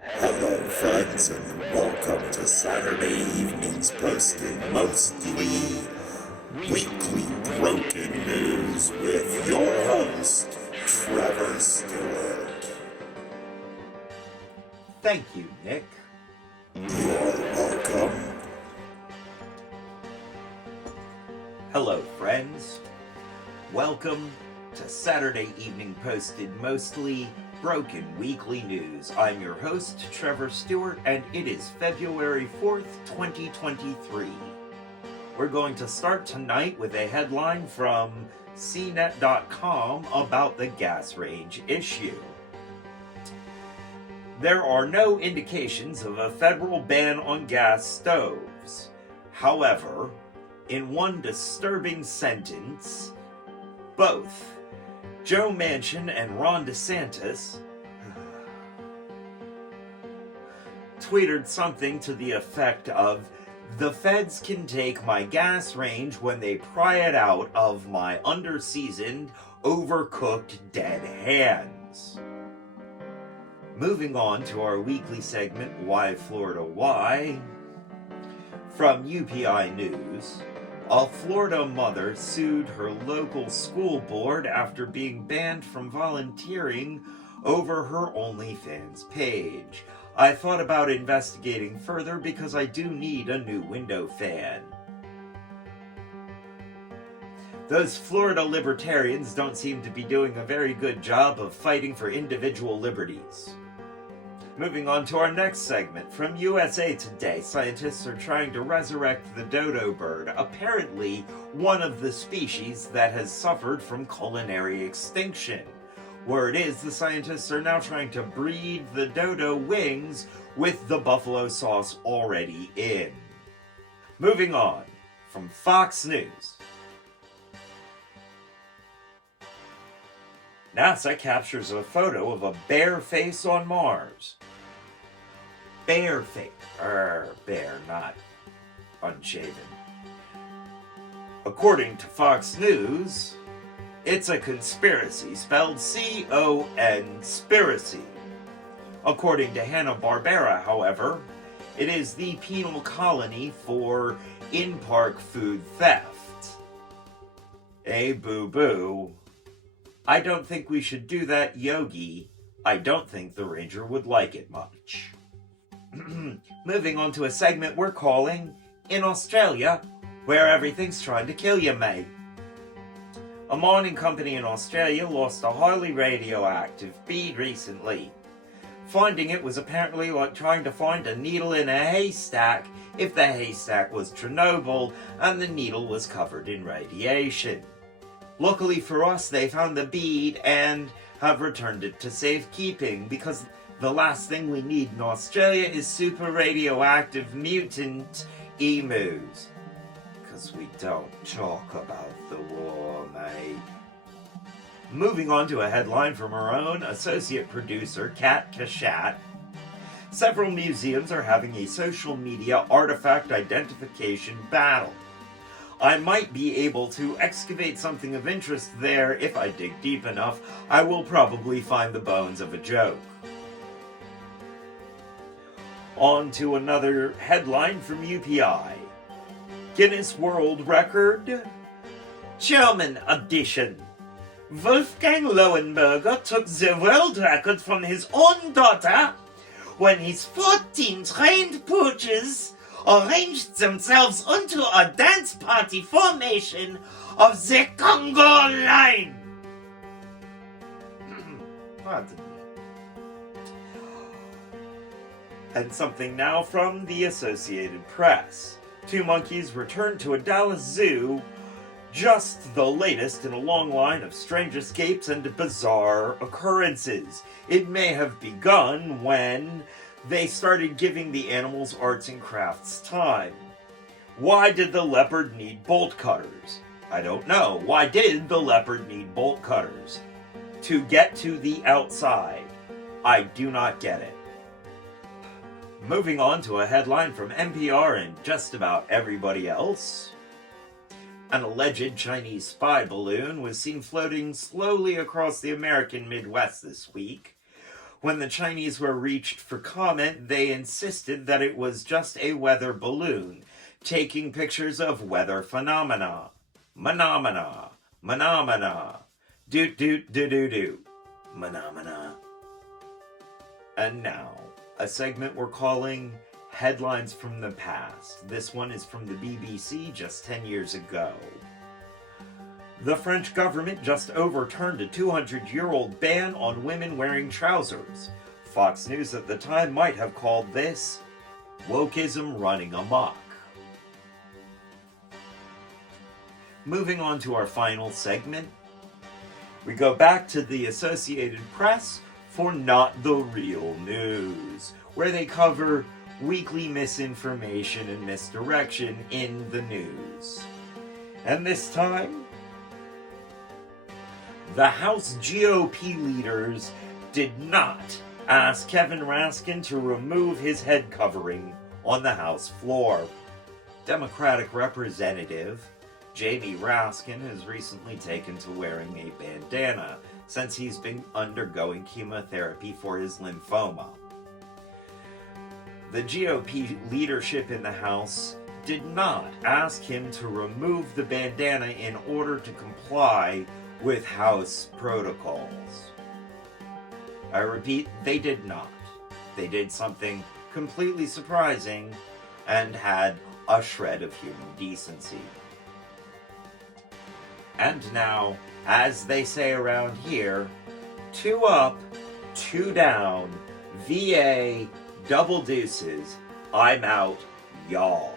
Hello, friends, and welcome to Saturday evening's posted mostly weekly broken news with your host, Trevor Stewart. Thank you, Nick. You're welcome. Hello, friends. Welcome to Saturday evening posted mostly broken weekly news. I'm your host, Trevor Stewart, and it is February 4th, 2023. We're going to start tonight with a headline from CNET.com about the gas range issue. There are no indications of a federal ban on gas stoves. However, in one disturbing sentence, both Joe Manchin and Ron DeSantis tweeted something to the effect of, "The feds can take my gas range when they pry it out of my under-seasoned, overcooked dead hands." Moving on to our weekly segment, Why Florida Why? From UPI News, a Florida mother sued her local school board after being banned from volunteering over her OnlyFans page. I thought about investigating further because I do need a new window fan. Those Florida libertarians don't seem to be doing a very good job of fighting for individual liberties. Moving on to our next segment, from USA Today, scientists are trying to resurrect the dodo bird, apparently one of the species that has suffered from culinary extinction. Word is the scientists are now trying to breed the dodo wings with the buffalo sauce already in. Moving on, from Fox News. NASA captures a photo of a bear face on Mars. Bear face. Bear, not unshaven. According to Fox News, it's a conspiracy, spelled C-O-N-spiracy. According to Hanna-Barbera, however, it is the penal colony for in-park food theft. Boo-boo. I don't think we should do that, Yogi. I don't think the ranger would like it much. Moving on to a segment we're calling In Australia, Where Everything's Trying to Kill You, Mate. A mining company in Australia lost a highly radioactive bead recently. Finding it was apparently like trying to find a needle in a haystack if the haystack was Chernobyl and the needle was covered in radiation. Luckily for us, they found the bead and have returned it to safekeeping, because the last thing we need in Australia is super radioactive mutant emus. Because we don't talk about the war, mate. Moving on to a headline from our own associate producer, Cashatt. Several museums are having a social media artifact identification battle. I might be able to excavate something of interest there if I dig deep enough. I will probably find the bones of a joke. On to another headline from UPI. Guinness World Record, German edition. Wolfgang Lohenberger took the world record from his own daughter when his 14 trained pooches arranged themselves into a dance party formation of the Congo line. Pardon me. And something now from the Associated Press. 2 monkeys returned to a Dallas zoo, just the latest in a long line of strange escapes and bizarre occurrences. It may have begun when they started giving the animals arts and crafts time. Why did the leopard need bolt cutters? I don't know. Why did the leopard need bolt cutters? To get to the outside. I do not get it. Moving on to a headline from NPR and just about everybody else. An alleged Chinese spy balloon was seen floating slowly across the American Midwest this week, When the Chinese were reached for comment, they insisted that it was just a weather balloon, taking pictures of weather phenomena. Phenomena. Do. Phenomena. And now, a segment we're calling Headlines from the Past. This one is from the BBC just 10 years ago. The French government just overturned a 200-year-old ban on women wearing trousers. Fox News at the time might have called this wokeism running amok. Moving on to our final segment, we go back to the Associated Press for Not the Real News, where they cover weekly misinformation and misdirection in the news. And this time, the House GOP leaders did not ask Kevin Raskin to remove his head covering on the House floor. Democratic Representative Jamie Raskin has recently taken to wearing a bandana since he's been undergoing chemotherapy for his lymphoma. The GOP leadership in the House did not ask him to remove the bandana in order to comply with House protocols. I repeat, they did not. They did something completely surprising and had a shred of human decency. And now, as they say around here, 2 up, 2 down, VA, double deuces, I'm out, y'all.